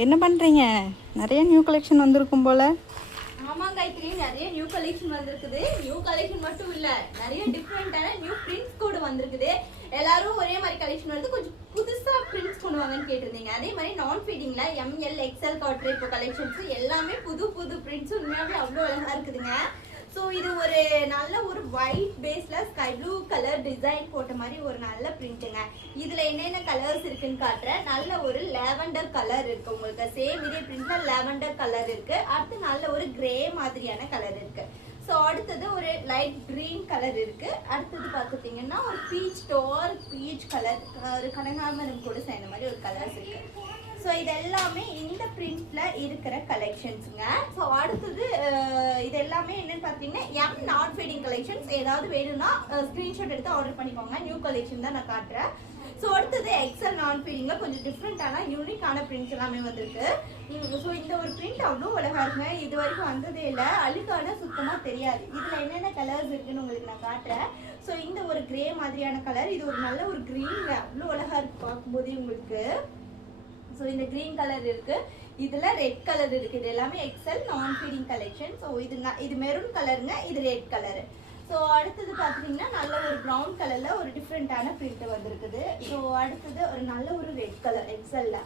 என்ன பண்ணுறீங்க? நிறைய நியூ கலெக்ஷன் வந்திருக்கும் போல். ஆமாம் காயத்ரி, நிறைய நியூ கலெக்ஷன் வந்திருக்குது. நியூ கலெக்ஷன் மட்டும் இல்லை, நிறைய டிஃப்ரெண்டான நியூ பிரிண்ட்ஸ் கூட வந்திருக்குது. எல்லாரும் ஒரே மாதிரி கலெக்ஷன் வந்து கொஞ்சம் புதுசாக பிரிண்ட்ஸ் கொண்டு வாங்கன்னு கேட்டிருந்தீங்க. அதே மாதிரி நான் ஃபீடிங்கில் எம்எல் எக்ஸ்எல் காட்ரு இப்போ கலெக்ஷன்ஸ் எல்லாமே புது புது பிரிண்ட்ஸ் உண்மையாகவே அவ்வளோ அழகாக இருக்குதுங்க. ஸோ இது ஒரு நல்ல ஒரு ஒயிட் பேஸில் ஸ்கை ப்ளூ கலர் டிசைன் போட்ட மாதிரி ஒரு நல்ல பிரிண்ட்டுங்க. இதில் என்னென்ன கலர்ஸ் இருக்குன்னு காட்டுறேன். நல்ல ஒரு லேவண்டர் கலர் இருக்குது உங்களுக்கு. சேம் இதே பிரிண்ட்ல லேவண்டர் கலர் இருக்குது. அடுத்து நல்ல ஒரு கிரே மாதிரியான கலர் இருக்குது. ஸோ அடுத்தது ஒரு லைட் க்ரீன் கலர் இருக்குது. அடுத்தது பார்த்துட்டிங்கன்னா ஒரு பீச் டார்க் பீச் கலர், ஒரு கனகாமரம் கூட சேர்ந்த மாதிரி ஒரு கலர்ஸ் இருக்குது. ஸோ இது எல்லாமே இந்த பிரிண்ட்ல இருக்கிற கலெக்ஷன்ஸுங்க. ஸோ அடுத்தது இது எல்லாமே என்னன்னு பார்த்தீங்கன்னா எம் நாட் ஃபீடிங் கலெக்ஷன்ஸ். ஏதாவது வேணும்னா ஸ்க்ரீன்ஷாட் எடுத்து ஆர்டர் பண்ணிக்கோங்க. நியூ கலெக்ஷன் தான் நான் காட்டுறேன். ஸோ அடுத்தது எக்ஸல் நான் ஃபீடிங்கில் கொஞ்சம் டிஃப்ரெண்ட்டான யூனிக்கான பிரிண்ட்ஸ் எல்லாமே வந்திருக்கு. ஸோ இந்த ஒரு பிரிண்ட் அவ்வளோ அழகாக இருக்குங்க. இது வரைக்கும் வந்ததே இல்லை. அழுக்கான சுத்தமாக தெரியாது. இதில் என்னென்ன கலர்ஸ் இருக்குன்னு உங்களுக்கு நான் காட்டுறேன். ஸோ இந்த ஒரு கிரே மாதிரியான கலர், இது ஒரு நல்ல ஒரு க்ரீனில் அவ்வளோ அழகாக இருக்குது பார்க்கும்போதே உங்களுக்கு. ஸோ இந்த க்ரீன் கலர் இருக்கு, இதுல ரெட் கலர் இருக்கு. இது எல்லாமே எக்ஸல் நான் ஃபீடிங் கலெக்ஷன். ஸோ இது மெரூன் கலருங்க, இது ரெட் கலரு. ஸோ அடுத்தது பார்த்துட்டிங்கன்னா நல்ல ஒரு ப்ரௌன் கலர்ல ஒரு டிஃப்ரெண்டான பிரிண்ட் வந்திருக்குது. ஸோ அடுத்தது ஒரு நல்ல ஒரு ரெட் கலர் எக்ஸல்ல.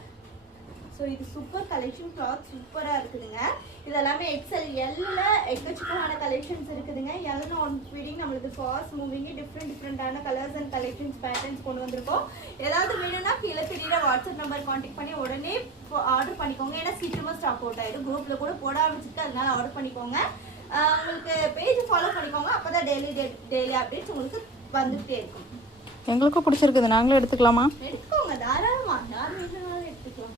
ஸோ இது சூப்பர் கலெக்ஷன், கிளாத் சூப்பராக இருக்குதுங்க. இது எல்லாமே எக்ஸல் எல்ல எக்கச்சக்கமான கலெக்ஷன்ஸ் இருக்குதுங்க. எல் நான் ஃபீடிங் நம்மளுக்கு ஃபாஸ்ட் மூவிங் டிஃப்ரெண்டான கலர்ஸ் அண்ட் கலெக்ஷன்ஸ் பேட்டர்ன்ஸ் கொண்டு வந்திருக்கோம். ஏதாவது வேணும்னா கீழே தெரியுற வாட்ஸ்அப் நம்பர் கான்டாக்ட் பண்ணி உடனே ஆர்டர் பண்ணிக்கோங்க. ஏன்னா சீக்கிரமாக ஸ்டாக் அவுட் ஆயிடும். குரூப்பில் கூட போட ஆரம்பிச்சிருக்கு, அதனால ஆர்டர் பண்ணிக்கோங்க. உங்களுக்கு பேஜ் ஃபாலோ பண்ணிக்கோங்க. அப்போ தான் டெய்லி அப்டேட்ஸ் உங்களுக்கு வந்துகிட்டே இருக்கும். எங்களுக்கும் பிடிச்சிருக்குது, நாங்களும் எடுத்துக்கலாமா? எடுத்துக்கோங்க தாராளமாக, யார்